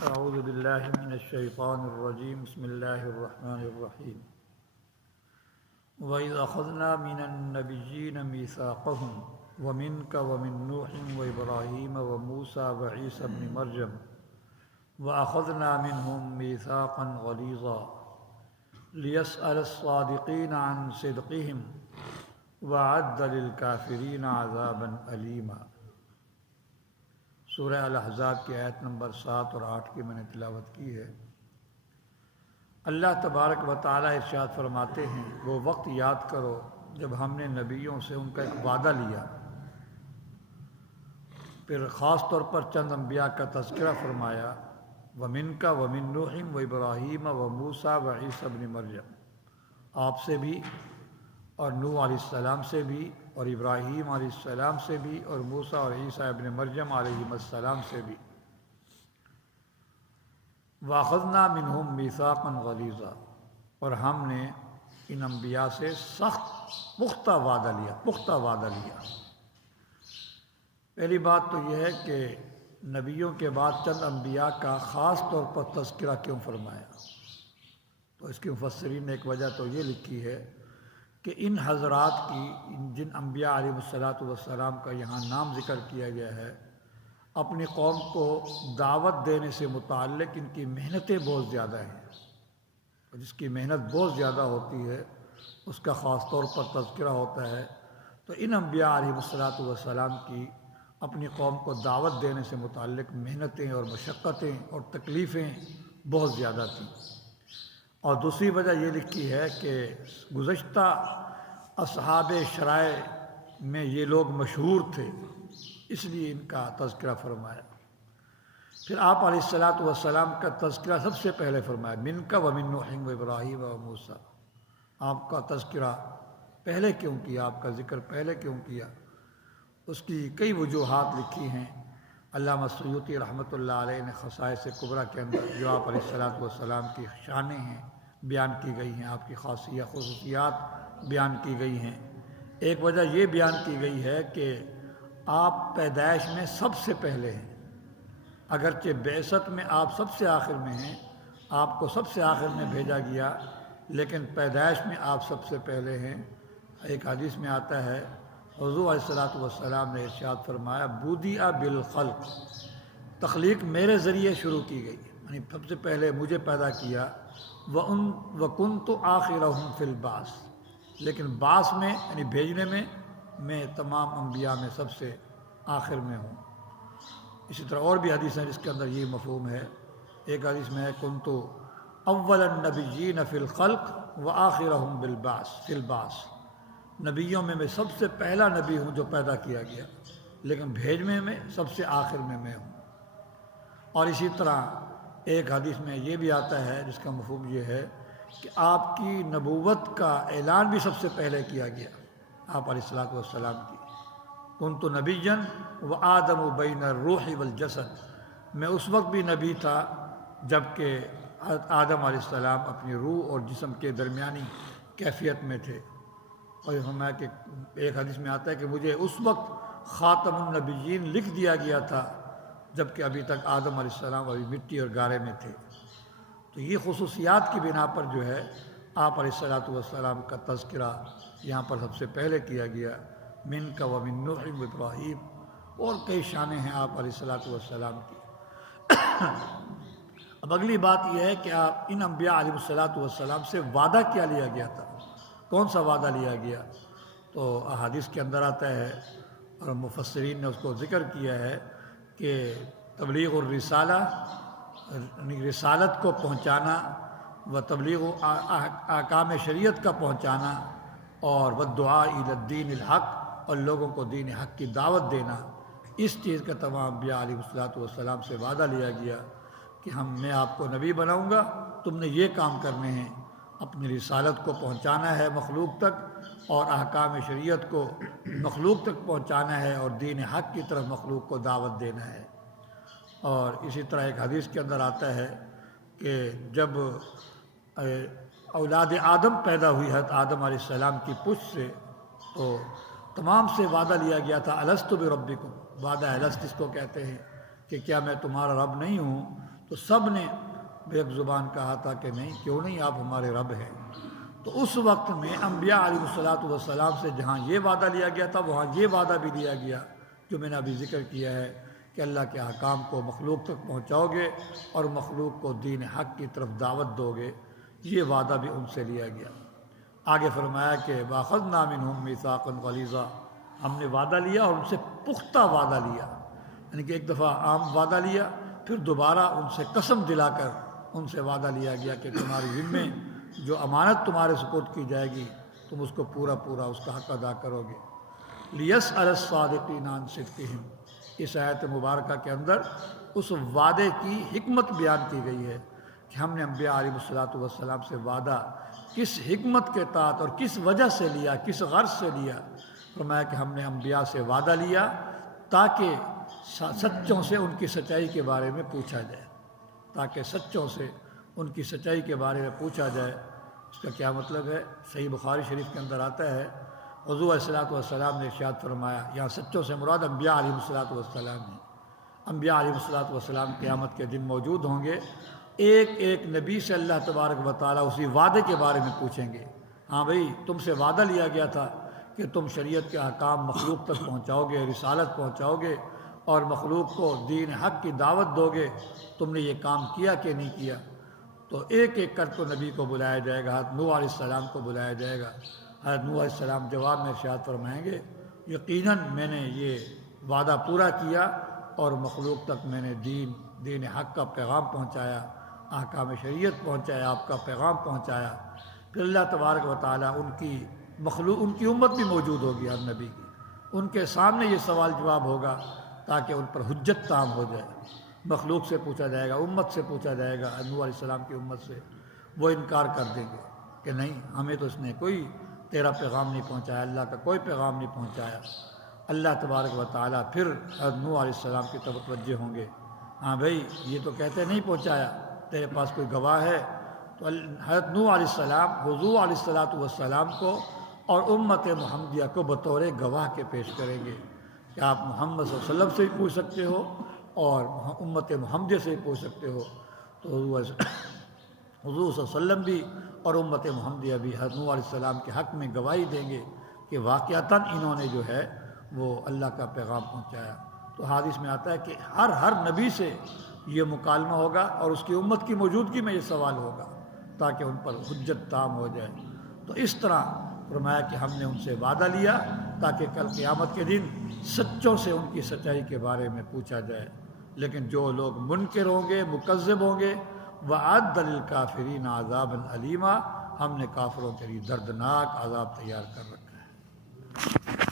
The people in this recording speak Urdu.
أعوذ بالله من الشيطان الرجيم بسم الله الرحمن الرحيم وإذ أخذنا من النبيين ميثاقهم ومنك ومن نوح وإبراهيم وموسى وعيسى ابن مريم وأخذنا منهم ميثاقا غليظا ليسأل الصادقين عن صدقهم وأعد للكافرين عذابا أليما۔ سورہ الاحزاب کی آیت نمبر 7 اور 8 کی میں نے تلاوت کی ہے۔ اللہ تبارک و تعالیٰ ارشاد فرماتے ہیں، وہ وقت یاد کرو جب ہم نے نبیوں سے ان کا ایک وعدہ لیا، پھر خاص طور پر چند انبیاء کا تذکرہ فرمایا، وَمِنْكَ وَمِن نُوحٍ وَإِبْرَاهِيمَ وَمُوسَىٰ وَعِيسَىٰ ابْنِ مریم، آپ سے بھی اور نوح علیہ السلام سے بھی اور ابراہیم علیہ السلام سے بھی اور موسیٰ اور عیسیٰ ابن مریم علیہ السلام سے بھی۔ وَأَخَذْنَا مِنْهُمْ مِيثَاقًا غَلِيظًا، اور ہم نے ان انبیاء سے سخت پختہ وعدہ لیا۔ پہلی بات تو یہ ہے کہ نبیوں کے بعد چند انبیاء کا خاص طور پر تذکرہ کیوں فرمایا؟ تو اس کی مفسرین نے ایک وجہ تو یہ لکھی ہے کہ ان حضرات کی، جن انبیاء علیہ السلام کا یہاں نام ذکر کیا گیا ہے، اپنی قوم کو دعوت دینے سے متعلق ان کی محنتیں بہت زیادہ ہیں، اور جس کی محنت بہت زیادہ ہوتی ہے اس کا خاص طور پر تذکرہ ہوتا ہے۔ تو ان انبیاء علیہ السلام کی اپنی قوم کو دعوت دینے سے متعلق محنتیں اور مشقتیں اور تکلیفیں بہت زیادہ تھیں۔ اور دوسری وجہ یہ لکھی ہے کہ گزشتہ اصحاب شرائع میں یہ لوگ مشہور تھے، اس لیے ان کا تذکرہ فرمایا۔ پھر آپ علیہ السلام کا تذکرہ سب سے پہلے فرمایا، مِنْكَ وَمِن نُوحٍ وَإِبْرَاهِيمَ وَمُوسَىٰ، آپ کا تذکرہ پہلے کیوں کیا، آپ کا ذکر پہلے کیوں کیا؟ اس کی کئی وجوہات لکھی ہیں۔ علامہ سیوطی رحمۃ اللہ علیہ نے خصائص کبریٰ کے اندر جو آپ علیہ السلام کی شانیں ہیں بیان کی گئی ہیں، آپ کی خصوصیات بیان کی گئی ہیں۔ ایک وجہ یہ بیان کی گئی ہے کہ آپ پیدائش میں سب سے پہلے ہیں، اگرچہ بعثت میں آپ سب سے آخر میں ہیں، آپ کو سب سے آخر میں بھیجا گیا، لیکن پیدائش میں آپ سب سے پہلے ہیں۔ ایک حدیث میں آتا ہے، حضور علیہ السلام نے ارشاد فرمایا، بُدِئَ بالخلق، تخلیق میرے ذریعے شروع کی گئی، یعنی سب سے پہلے مجھے پیدا کیا۔ وَكُنْتُ آخِرَهُمْ فِي الْبَعْثِ، لیکن بعث میں یعنی بھیجنے میں تمام انبیاء میں سب سے آخر میں ہوں۔ اسی طرح اور بھی حدیث ہیں جس کے اندر یہ مفہوم ہے۔ ایک حدیث میں ہے، كُنْتُ أَوَّلَ النَّبِيِّينَ فِي الْخَلْقِ وَآخِرَهُمْ فِي الْبَعْثِ، نبیوں میں سب سے پہلا نبی ہوں جو پیدا کیا گیا، لیکن بھیجنے میں سب سے آخر میں ہوں۔ اور اسی طرح ایک حدیث میں یہ بھی آتا ہے جس کا مفہوم یہ ہے کہ آپ کی نبوت کا اعلان بھی سب سے پہلے کیا گیا، آپ علیہ السلام کی۔ كنت نبیا وآدم بین الروح والجسد، میں اس وقت بھی نبی تھا جب کہ آدم علیہ السلام اپنی روح اور جسم کے درمیانی کیفیت میں تھے۔ اور فرمایا کہ ایک حدیث میں آتا ہے کہ مجھے اس وقت خاتم النبیین لکھ دیا گیا تھا جب کہ ابھی تک آدم علیہ السلام ابھی مٹی اور گارے میں تھے۔ تو یہ خصوصیات کی بنا پر جو ہے آپ علیہ السلام کا تذکرہ یہاں پر سب سے پہلے کیا گیا۔ مِنْكَ وَمِن نُوحٍ وَإِبْرَاهِيمَ، اور کئی شانیں ہیں آپ علیہ السلام کی۔ اب اگلی بات یہ ہے کہ آپ ان انبیاء علیہ السلام سے وعدہ کیا لیا گیا تھا، کون سا وعدہ لیا گیا؟ تو احادیث کے اندر آتا ہے اور مفسرین نے اس کو ذکر کیا ہے کہ تبلیغ الرسالہ، رسالت کو پہنچانا، و تبلیغ احکام شریعت کا پہنچانا، اور والدعاء الی الدین الحق، اور لوگوں کو دین حق کی دعوت دینا، اس چیز کا تمام انبیاء علیہ السلام سے وعدہ لیا گیا کہ میں آپ کو نبی بناؤں گا، تم نے یہ کام کرنے ہیں، اپنی رسالت کو پہنچانا ہے مخلوق تک، اور احکام شریعت کو مخلوق تک پہنچانا ہے، اور دین حق کی طرف مخلوق کو دعوت دینا ہے۔ اور اسی طرح ایک حدیث کے اندر آتا ہے کہ جب اولاد آدم پیدا ہوئی حضرت آدم علیہ السلام کی پشت سے، تو تمام سے وعدہ لیا گیا تھا، الست بربکم، وعدہ الست اس کو کہتے ہیں کہ کیا میں تمہارا رب نہیں ہوں؟ تو سب نے بیک زبان کہا تھا کہ نہیں، کیوں نہیں، آپ ہمارے رب ہیں۔ تو اس وقت میں انبیاء علیہ الصلاۃ والسلام سے جہاں یہ وعدہ لیا گیا تھا وہاں یہ وعدہ بھی لیا گیا جو میں نے ابھی ذکر کیا ہے کہ اللہ کے احکام کو مخلوق تک پہنچاؤ گے اور مخلوق کو دین حق کی طرف دعوت دو گے، یہ وعدہ بھی ان سے لیا گیا۔ آگے فرمایا کہ وَأَخَذْنَا مِنْهُمْ مِيثَاقًا غَلِيظًا، ہم نے وعدہ لیا اور ان سے پختہ وعدہ لیا، یعنی کہ ایک دفعہ عام وعدہ لیا، پھر دوبارہ ان سے قسم دلا کر ان سے وعدہ لیا گیا کہ تمہاری ذمے جو امانت تمہارے سپرد کی جائے گی تم اس کو پورا اس کا حق ادا کرو گے۔ لِيَسْأَلَ الصَّادِقِينَ عَنْ صِدْقِهِمْ، اس آیت مبارکہ کے اندر اس وعدے کی حکمت بیان کی گئی ہے کہ ہم نے انبیاء علیہ الصلاۃ والسلام سے وعدہ کس حکمت کے تحت اور کس وجہ سے لیا، کس غرض سے لیا۔ فرمایا کہ ہم نے انبیاء سے وعدہ لیا تاکہ سچوں سے ان کی سچائی کے بارے میں پوچھا جائے، تاکہ سچوں سے ان کی سچائی کے بارے میں پوچھا جائے۔ اس کا کیا مطلب ہے؟ صحیح بخاری شریف کے اندر آتا ہے حضور علیہ الصلاۃ والسلام نے ارشاد فرمایا، یہاں سچوں سے مراد انبیاء علیہ الصلاۃ والسلام ہیں۔ انبیاء علیہ الصلاۃ والسلام قیامت کے دن موجود ہوں گے، ایک ایک نبی سے اللہ تبارک و تعالیٰ اسی وعدے کے بارے میں پوچھیں گے۔ ہاں بھئی، تم سے وعدہ لیا گیا تھا کہ تم شریعت کے احکام مخلوق تک پہنچاؤ گے، رسالت پہنچاؤ گے اور مخلوق کو دین حق کی دعوت دو گے، تم نے یہ کام کیا کہ نہیں کیا؟ تو ایک ایک کر تو نبی کو بلایا جائے گا، حضرت نوح علیہ السلام کو بلایا جائے گا۔ حضرت نوح علیہ السلام جواب میں ارشاد فرمائیں گے، یقیناً میں نے یہ وعدہ پورا کیا اور مخلوق تک میں نے دین حق کا پیغام پہنچایا، احکام شریعت پہنچایا، آپ کا پیغام پہنچایا۔ پھر اللہ تبارک و تعالیٰ ان کی امت بھی موجود ہوگی، ہر نبی کی، ان کے سامنے یہ سوال جواب ہوگا تاکہ ان پر حجت تام ہو جائے۔ مخلوق سے پوچھا جائے گا، امت سے پوچھا جائے گا، نوح علیہ السلام کی امت سے، وہ انکار کر دیں گے کہ نہیں، ہمیں تو اس نے کوئی تیرا پیغام نہیں پہنچایا، اللہ کا کوئی پیغام نہیں پہنچایا۔ اللہ تبارک و تعالیٰ پھر حضرت نوح علیہ السلام کی طرف متوجہ ہوں گے، ہاں بھائی یہ تو کہتے نہیں پہنچایا، تیرے پاس کوئی گواہ ہے؟ تو حضرت نوح علیہ السلام حضور علیہ الصلاۃ والسلام کو اور امت محمدیہ کو بطور گواہ کے پیش کریں گے کہ آپ محمد صلی اللہ علیہ وسلم سے بھی پوچھ سکتے ہو اور امت محمدیہ سے بھی پوچھ سکتے ہو۔ تو حضور صلی اللہ علیہ وسلم بھی اور امت محمدیہ بھی حضرت نوح علیہ السلام کے حق میں گواہی دیں گے کہ واقعتاً انہوں نے جو ہے وہ اللہ کا پیغام پہنچایا۔ تو حدیث میں آتا ہے کہ ہر نبی سے یہ مکالمہ ہوگا اور اس کی امت کی موجودگی میں یہ سوال ہوگا تاکہ ان پر حجت تام ہو جائے۔ تو اس طرح فرمایا کہ ہم نے ان سے وعدہ لیا تاکہ کل قیامت کے دن سچوں سے ان کی سچائی کے بارے میں پوچھا جائے، لیکن جو لوگ منکر ہوں گے، مکذب ہوں گے، وَأَعَدَّ لِلْكَافِرِينَ عَذَابًا أَلِيمًا، ہم نے کافروں کے لیے دردناک عذاب تیار کر رکھا ہے۔